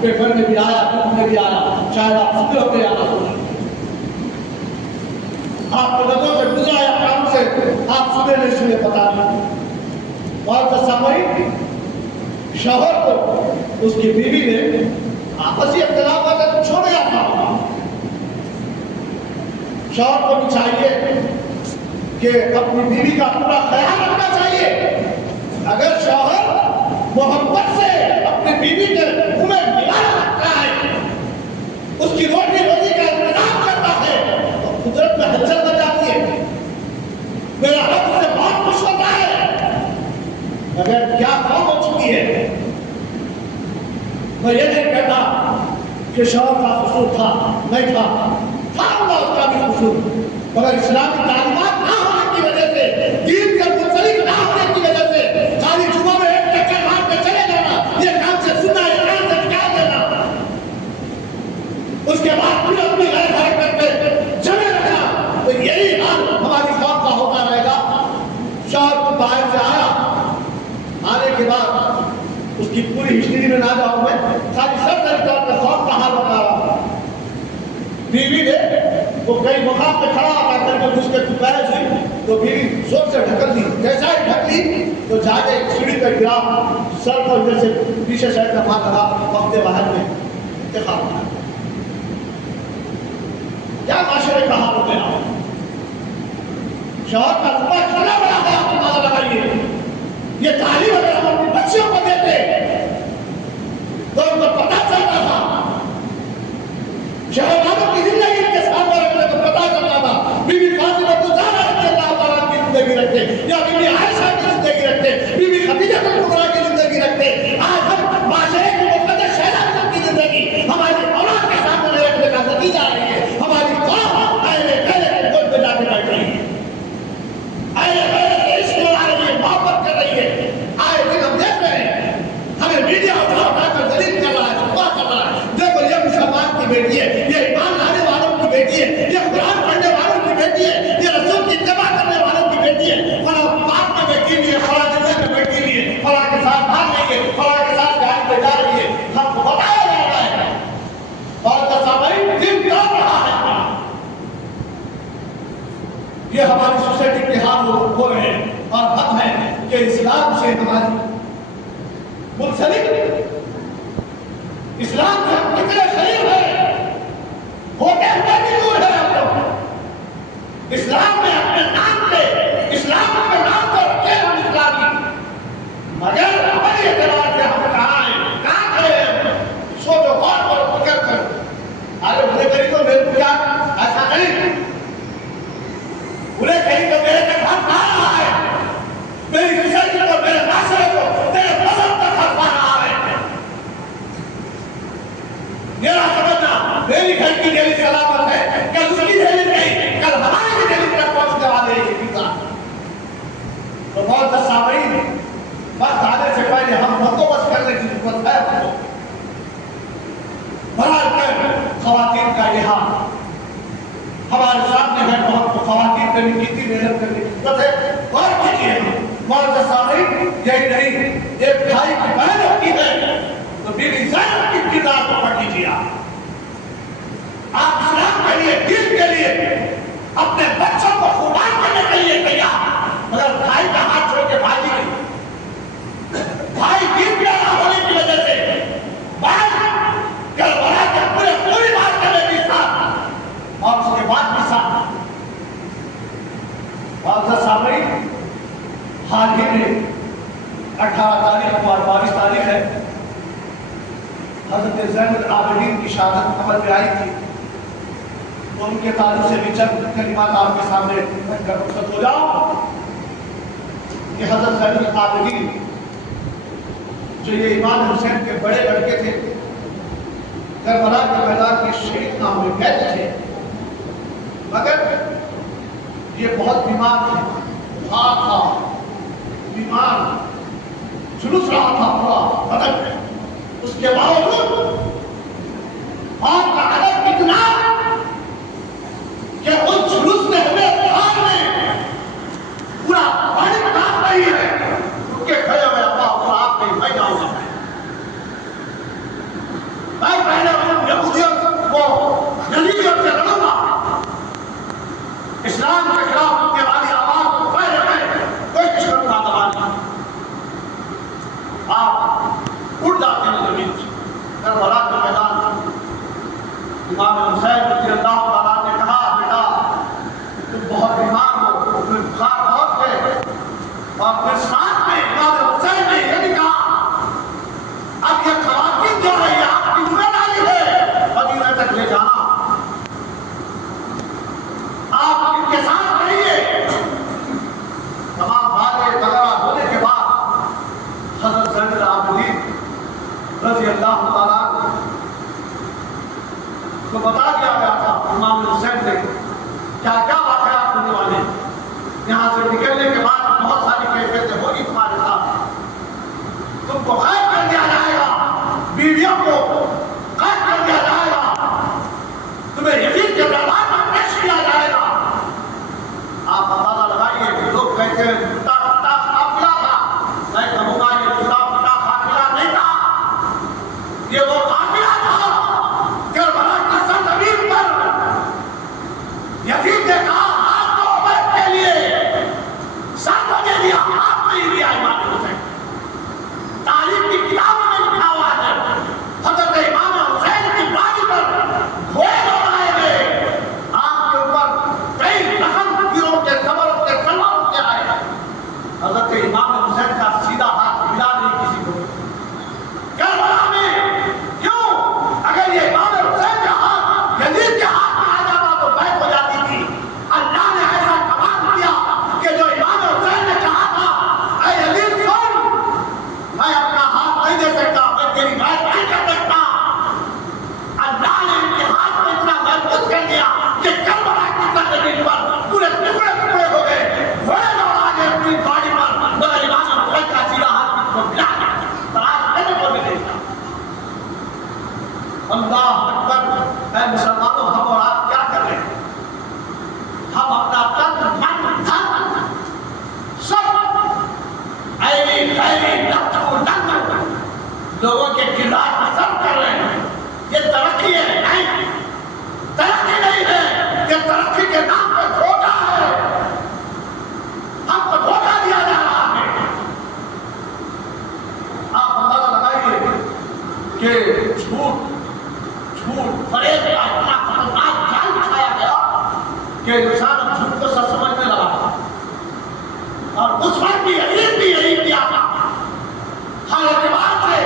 Paper میں بھی آیا، بک میں بھی آیا، شاید آپ سنے ہوتے یا نہ سنے، آپ کو نظروں سے گزرا یا کام سے آپ سنے نہیں سنے پتا نہیں۔ اور سامعین، شوہر کو اس کی بیوی نے آپسی اختلاف کا چھوڑا تھا۔ شوہر کو بھی چاہیے کہ اپنی بیوی کا پورا خیال رکھنا چاہیے۔ اگر شوہر محبت سے اپنی بیوی کے منہ میں ملا رکھتا ہے، اس کی روٹی روزی کا انتظام کرتا ہے، تو قدرت میں ہلچل بن جاتی ہے، میرا رب اس سے بہت خوش ہوتا ہے۔ مگر کیا قوم ہو چکی ہے؟ میں یہ نہیں کہتا کہ شوہر کا قصور تھا، نہیں تھا اللہ اس کا بھی قصور، مگر اسلامی تعلیمات نہ ہونے کی وجہ سے، دین کے منسلک نہ ہونے کی وجہ سے، خالی جمعہ میں ایک چکر مار کے چلے جانا، یہ کام سے سننا، یہ کام سے نکال دینا، اس کے بعد پھر اپنی غیر حرکت میں جمے رہنا، تو یہی حال ہماری قوم کا ہوتا رہے گا۔ شوہر کو باہر سے آیا، آنے کے بعد اس کی پوری ہسٹری میں نہ جاؤں میں، خالی سب طریقہ پر قوم کا حال بتا رہا ہوں۔ بیوی نے وہ کئی مقام پہ کھڑا ہوتا کر کے اس کے دوپہر ہوئی تو بیوی زور سے ڈھکل دی، جیسا ہی ڈھک لی تو جا کے سیڑھی پہ گرا، سر پر جیسے پیچھے سائڈ کا مار لگا، وقت باہر میں انتخاب کیا۔ کیا معاشرے کا حال ہو گیا؟ شوہر کا رتبہ کتنا بڑا ہے، آپ اندازہ لگائیے۔ یہ تعلیم اگر ہم اپنی بچیوں کو دیتے تو ان کو پتہ چلتا تھا، شہزادوں کی زندگی کے سامنے رکھنے کو پتہ چلتا تھا، بی بی فاطمہ زہرا رضی اللہ تعالیٰ کی زندگی رکھتے، یا بی بی عائشہ کی زندگی رکھتے، بی بی خدیجہ کبریٰ کی زندگی رکھتے۔ آج ہم معاشرے کی مقدس شہزادوں کی زندگی ہماری اولاد کے سامنے رکھنے کا نتیجہ رہی ہے۔ ہماری قوم اہل بیت کے گود پہ جا کے بیٹھ رہی ہے، اہل بیت کے عشق میں آ رہی ہے، محبت کر رہی ہے۔ آئے دن ہم دیکھ رہے ہیں، ہمیں میڈیا اٹھا کر ذلیل کر رہا ہے، رسوا کر رہا ہے۔ دیکھو یہ مسلمان کی بیٹی ہے، یہ ایمان لانے والوں کی بیٹی ہے، یہ قرآن پڑھنے والوں کی بیٹی ہے، یہ رسول کی اتباع کرنے والوں کی بیٹی ہے۔ فلاں پارک میں بیٹھی ہوئی ہے، فلاں جگہ میں بیٹھی ہوئی ہے، فلاں کے ساتھ بھاگ رہی ہے، فلاں کے ساتھ گاڑی پہ جا رہی ہے، ہم کو بتایا جا رہا ہے۔ اور سامعین، دن کام رہا ہے، یہ ہماری سوسائٹی کے حال ہو رہے ہیں، اور حق ہے کہ اسلام سے ہماری منسلک، اسلام سے ہم کتنے قریب ہیں، ہوتے ہوئے بھی دور ہے ہم لوگ۔ اسلام میں اپنے نام پہ، اسلام اپنے نام پر رکھے ہم اسلامی، مگر ہماری اعتبار سے ہم کہاں کھڑے ہیں؟ سوچو، غور کرو، فکر کرو۔ ارے انہیں کہیں تو میرے کو کیا ایسا نہیں، انہیں کہیں تو میرے کا گھر پا رہا ہے، میری سوسائٹی کو، میرے معاشرے کو، میرے مذہب کا گھر پا رہا ہے۔ میرا سمجھنا میری گھر کی دہلی سلامت ہے، کل اس کی دہلی نہیں، کل ہماری بھی دہلی تک پہنچنے والے ہیں یہ پیتا۔ تو بہت سامعین، وقت آنے سے پہلے ہم بندوبست کرنے کی ضرورت ہے ہم کو۔ بہرحال کر خواتین کا یہ حال ہمارے سامنے ہے، بہت خواتین پہ بھی کتنی محنت کرنے کی ضرورت ہے۔ غور کیجیے، بہت سامعین، یہی نہیں، ایک بھائی کی بہن ہوتی ہے تو بی بی زینب کی کردار کو پڑھ لیجیے۔ آپ اسلام کے لیے، دین کے لیے اپنے بچوں کو قربان کرنے کے لیے تیار، مگر بھائی کا ہاتھ چھوڑ کے بھاگی نہیں۔ بھائی دین پیارا ہونے کی وجہ سے بھائی کربلا کے پوری بات کرنے کی ساتھ اور اس کے بعد بھی ساتھ۔ واضح سامعین، حال ہی میں 18 تاریخ اور 22 تاریخ ہے، حضرت زین العابدین کی شہادت عمل میں آئی تھی، تو ان کے تعلق سے بھی چند کلمات آپ کے سامنے رکھ کر رخصت ہو جاؤ۔ یہ حضرت زین العابدین جو یہ امام حسین کے بڑے لڑکے تھے، کربلا کے میدان کے شہید نہ ہوئے، قید تھے، مگر یہ بہت بیمار تھے، بخار تھا، بیمار، جلوس رہا تھا پورا بدن میں، اس کے باوجود آپ کا عدد اتنا کہ اس جلوس میں ہوئے بخار میں پورا پانی کام رہی ہے، رک کے کھڑے ہوئے، اللہ آپ نہیں میں جاؤں گا، امام حسین نے یہ بھی کہا اب یہ خواتین جو ہے یہ آپ کی ذمہ داری ہے مدینہ تک لے جانا، آپ ان کے ساتھ رہیے۔ تمام باتیں وغیرہ ہونے کے بعد حضرت زین العابدین رضی اللہ تعالیٰ کو بتا دیا گیا تھا امام حسین نے کیا کیا واقعات ہونے والے، یہاں سے نکلنے کے بعد بہت ساری کیفیتیں ہوگی تمہارے ساتھ، تم کو قید کر دیا جائے گا، بیویوں کو قید کر دیا جائے گا، تمہیں یزید کے دربار میں پیش کیا جائے گا۔ آپ اندازہ لگائیے کہ لوگ کہتے ہیں ٹوٹا پھوٹا قافلہ تھا، میں کہوں گا یہ ٹوٹا پھوٹا قافلہ نہیں تھا، یہ وہ قافلہ تھا کربلا کی سرزمین پر یزید نے کہا آپ کو عبید کے لیے سر کو دے دیا، آپ نہیں دیا امام حسین۔ تاریخ کی کتابوں میں لکھا ہوا ہے حضرت امام حسین کی باڈی پر گھوڑے دوڑائے گئے، آپ کے اوپر کئی زخم تیروں کے کمروں کے تلواروں کے آئے، حضرت امام حسین کا سیدھا ہاتھ ملا نہیں کسی کو۔ کربلا میں کیوں؟ اگر یہ امام حسین کا ہاتھ یزید کے ہاتھ میں آ جاتا تو بیعت ہو جاتی تھی۔ اللہ نے ایسا کمال کیا کہ جو امام حسین نے کہا تھا اے یزید سن، میں اپنا ہاتھ نہیں دے سکتا، میں تیری بیعت نہیں کر سکتا، اللہ نے ان کے ہاتھ میں اتنا محفوظ کر دیا کہ کربلا کی سرزمین پر پورے ٹکڑے ٹکڑے ہو گئے، گھوڑے دوڑا گئے اپنی باڈی پر، مگر امام حسین کا سیدھا ہاتھ کسی کو ملا نہیں، تلاش کرنے کو بھی نہیں ملا۔ اللہ اکبر۔ اے مسلمانوں، ہم اور آپ کیا کر رہے ہیں؟ ہم اپنا تن من دھن سب ایلی غیری نقو نقو لوگوں کے کردار پر سب کر رہے ہیں۔ یہ ترقی ہے؟ نہیں، ترقی نہیں ہے، یہ ترقی کے نام پر دھوکہ ہے، ہم کو دھوکہ دیا جا رہا ہے۔ آپ اندازہ لگائیے کہ جھوٹ فریب کا اتنا خطرناک جال بچھایا گیا کہ انسان اب جھوٹ کو سچ سمجھنے لگا، اور اس وقت بھی یزید بھی یہی کیا تھا، ہر اعتبار سے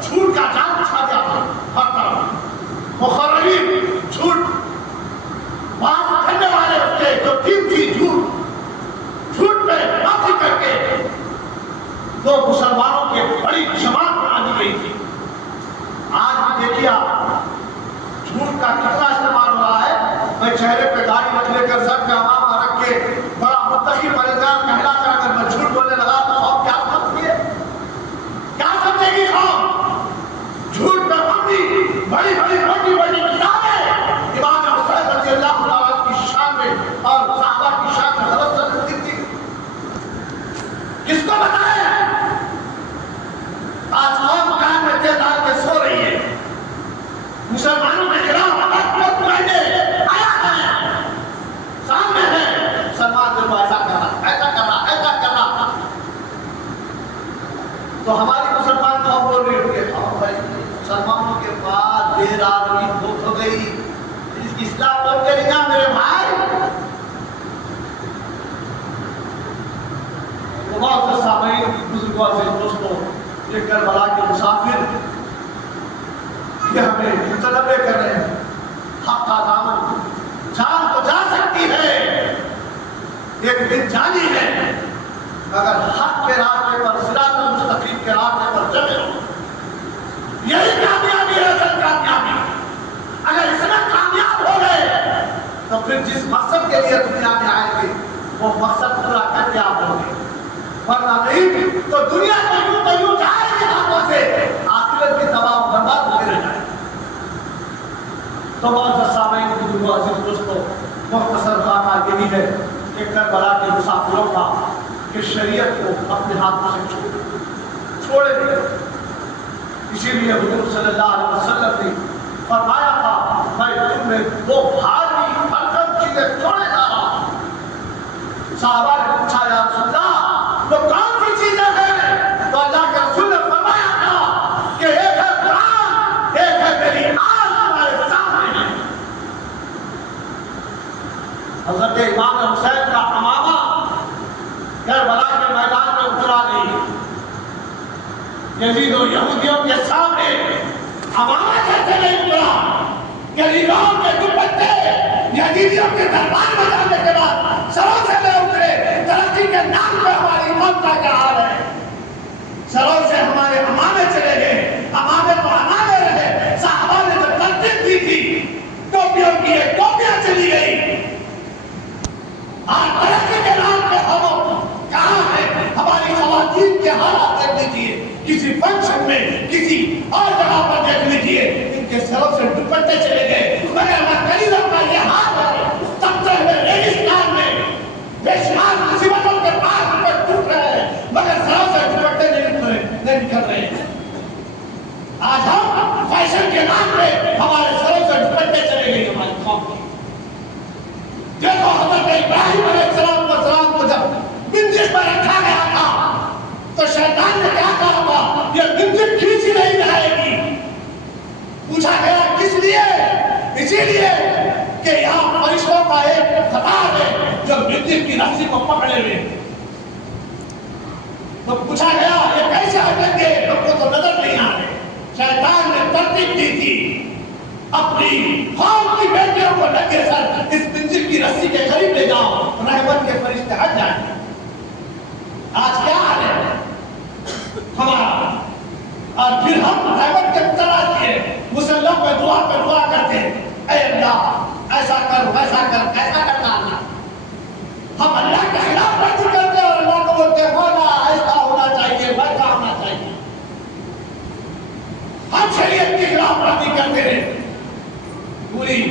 جھوٹ کا جال بچھا دیا تھا، ہر طرف مخربین جھوٹ، بات کرنے والے اس کے جو ٹیم تھی جھوٹ پہ باتیں کر کے وہ مسلمانوں کے بڑی جماعت بنا دی گئی تھی۔ آج بھی دیکھیے جھوٹ کا کتنا استعمال ہو رہا ہے۔ میں چہرے پہ داڑھی رکھ لے کر سر پہ امامہ رکھ کے بڑا متقی پرہیزگار کہلا کر اگر میں جھوٹ بولنے لگا تو قوم کیا سمجھتی ہے؟ کیا سمجھے گی قوم؟ جھوٹ پہ مبنی بڑی بڑی کتابیں امام حسین رضی اللہ عنہ کی شان میں اور صحابہ کی شان میں غلط ثابت تھی، کس کو بتائیں؟ آج قوم کان میں تیل ڈال کے سو رہی ہے، مسلمانوں کے خلاف آیا ہے، سامنے ہے، مسلمان جو ایسا کر رہا، تو ہماری مسلمان قوم بول رہی ہوگی ہاں بھائی مسلمانوں کے بعد دیر آدمی دھوکھ ہو گئی، اس کی اصلاح بول کے لکھا میرے بھائی۔ بہت سے سامعین بزرگوں سے دوستوں، یہ کربلا کے مسافر یہ ہمیں متنبع کر رہے ہیں، حق کا دامن جان تو جا سکتی ہے، ایک دن جانی ہے، اگر حق کے راستے پر صراط المستقیم کے راستے پر چلے ہو، یہی کامیابی ہے، اصل کامیابی۔ اگر اس میں کامیاب ہو گئے تو پھر جس مقصد کے لیے دنیا میں آئے تھے وہ مقصد پورا کر کے آپ ہوں گے، ورنہ نہیں تو دنیا کو یوں جائے گی ہاتھوں سے، آخرت کی تباہ و برباد ہوتے رہ جائے۔ تو بہت سامعین بزرگوں عزیز دوستوں، مختصر خاکہ یہی ہے کہ کربلا کے مسافروں کا کہ شریعت کو اپنے ہاتھوں سے چھوڑے دیں۔ اسی لیے حضور صلی اللہ علیہ وسلم نے فرمایا تھا میں تم میں دو بھاری بھرکم چیزیں چھوڑے جا رہا ہوں۔ صحابہ نے پوچھا یا رسول اللہ وہ کون سی چیزیں ہیں؟ تو اللہ کے رسول نے فرمایا تھا کہ ایک ہے قرآن، ایک ہے میری آنکھ تمہارے سامنے ہے۔ حضرت امام حسین کا امامہ کربلا کے میدان میں اترا نہیں، یزید و یہودیوں کے سامنے عوام سے نہیں اترا کہ ایران کے دوپٹے یزیدیوں کے دربار میں جانے کے بعد سروں سے لے اترے. ترقی کے نام پہ ہماری قوم کا کیا حال ہے؟ سروں سے ہمارے امامے چلے گئے, امامے تو امامے رہے. صحابہ نے جو ترتیب دی تھی ٹوپیوں کی ٹوپیاں چلی گئی. آج ترقی کے نام پہ ہم کہاں ہے؟ ہماری خواتین کے حالات دیکھ لیجیے, کسی فنکشن میں کسی اور جگہ پر دیکھ لیجیے, ان کے سروں سے دوپٹے چلے گئے. مگر مکریزوں کا یہ حال ہے, تبصرے میں ریگستان میں بے شمار مصیبتوں کے پاس پر ٹوٹ رہے ہیں, مگر سروں سے دوپٹے نہیں نکل رہے ہیں. آج ہم فیشن کے نام پہ ہمارے سروں سے دوپٹے چلے گئے ہماری قوم کی. دیکھو حضرت ابراہیم علیہ السلام کو جب منجر پر رکھا گیا تھا تو شیطان نے کیا کہا تھا, یہ منجر کھینچی نہیں جائے گی. پوچھا گیا کس لیے؟ اسی لیے کہ یہاں فرشتوں کا ایک قطار ہے جو منجر کی رسی کو پکڑے ہوئے. تو پوچھا گیا یہ کیسے ہٹیں گے, ہم کو تو نظر نہیں آ رہے. شیطان نے ترتیب دی تھی اپنی قوم کی بیٹیوں کو لگے سر اس منجر کی رسی کے قریب لے جاؤ, رحمت کے فرشتے ہٹ جائیں. آج کیا حال ہے ہمارا؟ اور پھر ہم رحمت کے تلاش کیے, مسلح پہ دعا کرتے ہیں, اے اللہ ایسا کر ویسا کر ایسا کرنا اللہ. ہم اللہ کے خلاف بات کرتے ہیں اور اللہ کو بولتے ہیں مولا ایسا ہونا چاہیے ویسا ہونا چاہیے. ہم شریعت کے خلاف بات کرتے ہیں. پوری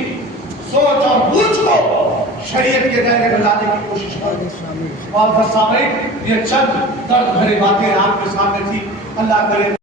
سوچ اور بوجھ کو شریعت کے دائرے میں لانے کی کوشش کریں. اور سامنے یہ چند درد بھری باتیں آپ کے سامنے تھی. اللہ کرے